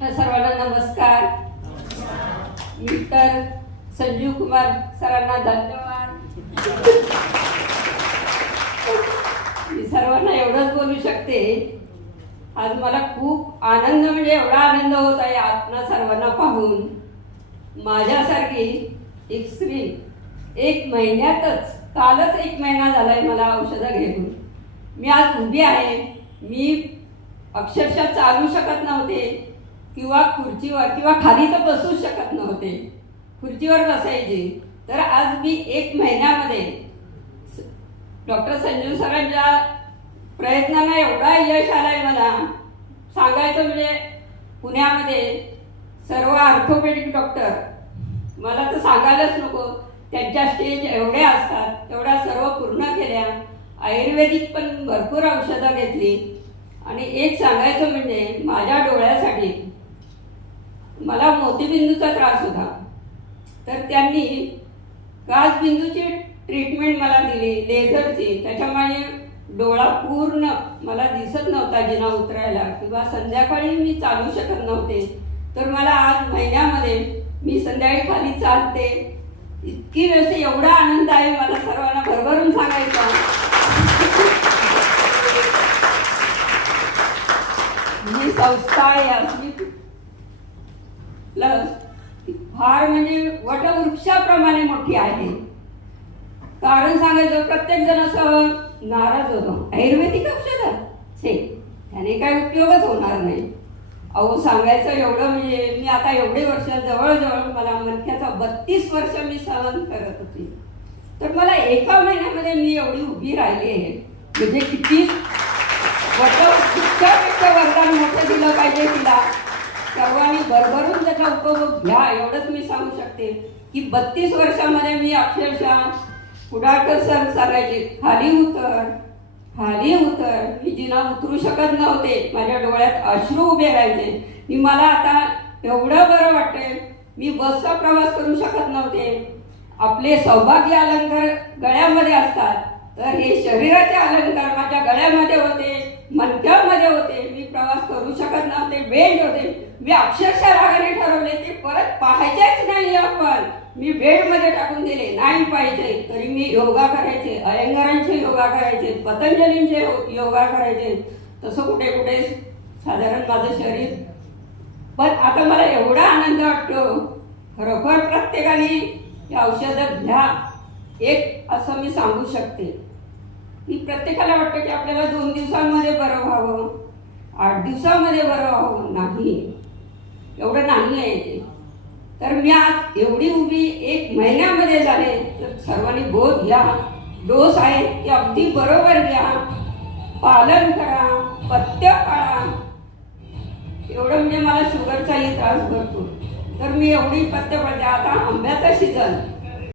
आपल्या सर्वांना नमस्कार. मी तर संजीव कुमार सरांना धन्यवाद. मी सर्वांना एवढंच बोलू शकते, आज मला खूप आनंद, म्हणजे एवढा आनंद होत आहे आपणा सर्वांना पाहून. माझ्यासारखी एक स्त्री 1 महिन्यातच, कालच 1 महिना झालाय मला औषधं घेऊन मी आज उभी आहे. मी अक्षरशः चालू शकत नव्हते किंवा खुर्चीवर किंवा खाली तर बसू शकत नव्हते, खुर्चीवर बसायचे. तर आज मी 1 महिन्यामध्ये डॉक्टर संजीव सरांच्या प्रयत्नांना एवढा यश आलाय. मला सांगायचं म्हणजे पुण्यामध्ये सर्व ऑर्थोपेडिक डॉक्टर, मला तर सांगायलाच नको, त्यांच्या स्टेज एवढ्या असतात, तेवढ्या सर्व पूर्ण केल्या. आयुर्वेदिक पण भरपूर औषधं घेतली. आणि एक सांगायचं म्हणजे माझ्या डोळ्यासाठी मला मोतीबिंदूचा त्रास होता, तर त्यांनी काचबिंदूची ट्रीटमेंट मला दिली, लेझरची. त्याच्यामुळे डोळा पूर्ण मला दिसत नव्हता जिना उतरायला, किंवा संध्याकाळी मी चालू शकत नव्हते. तर मला आज महिन्यामध्ये मी संध्याकाळी खाली चालते. इतकी व्यवस्थित एवढा आनंद आहे, मला सर्वांना भरभरून सांगायचा. ही संस्था आहे प्लस फार म्हणजे वटवृक्षाप्रमाणे मोठी आहे. कारण सांगायचं, प्रत्येक जण असं नाराज होतो, आयुर्वेदिक औषध से त्याने काय उपयोगच होणार नाही. अहो सांगायचं एवढं, म्हणजे मी आता एवढे वर्ष, जवळजवळ मला मनक्याचा 32 वर्ष मी सहन करत होती. तर मला एका महिन्यामध्ये मी एवढी उभी राहिली आहे, म्हणजे किती वटवृक्षापेक्षा वरदान मोठं दिलं पाहिजे तिला. सर्वांनी भरभरून त्याचा उपभोग घ्या, एवढंच मी सांगू शकते. की 32 वर्षामध्ये मी अक्षरशः पुढाकर सर सांगायचे, खाली उतर, खाली उतर. मी जिना उतरू शकत नव्हते, माझ्या डोळ्यात अश्रू उभे राहायचे. मी मला आता एवढं बरं वाटतंय. मी बसचा प्रवास करू शकत नव्हते. आपले सौभाग्य अलंकार गळ्यामध्ये असतात, तर हे शरीराचे अलंकार माझ्या गळ्यामध्ये होते, मनक्यामध्ये होते. मी प्रवास करू शकत नव्हते, बेड होते. मी अक्षरशः रागाने ठरवले ते परत पाहायचेच नाही. आपण मी बेडमध्ये टाकून दिले, नाही पाहिजे. तरी मी योगा करायचे, अयंगारांचे योगा करायचे, पतंजलींचे योगा करायचे. तसं कुठे कुठे साधारण माझं शरीर. पण आता मला एवढा आनंद वाटतो, खरोखर प्रत्येकाने हे औषधं घ्या. एक असं मी सांगू शकते की प्रत्येकाला वाटतं की आपल्याला 2 दिवसांमध्ये बरं व्हावं, 8 दिवसामध्ये बरं व्हावं. नाही, एवढं नाही आहे ते. तर मी आज एवढी उभी 1 महिन्यामध्ये झाले. तर सर्वांनी बोध घ्या, डोस आहे ते अगदी बरोबर घ्या, पालन करा, पथ्य पाळा. एवढं म्हणजे मला शुगरचाही त्रास भरपूर, तर मी एवढी पथ्य पाळते. आता आंब्याचा सीझन,